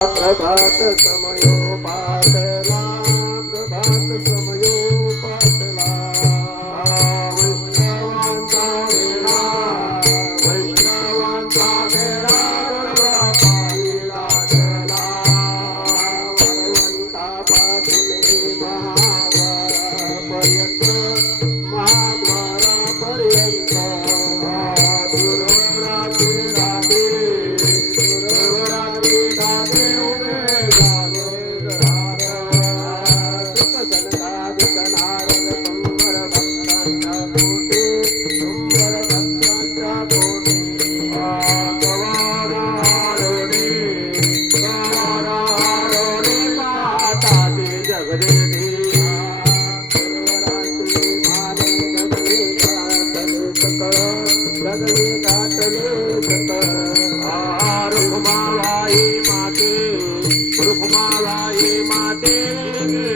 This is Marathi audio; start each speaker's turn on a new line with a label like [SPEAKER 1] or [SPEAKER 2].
[SPEAKER 1] प्रभात समयोपासना प्रभात समयोपासना वैष्णवांचा वेळा वैष्णवांचा वेळा पाहिला चला रुखमालाये माते रुखमालाये माते.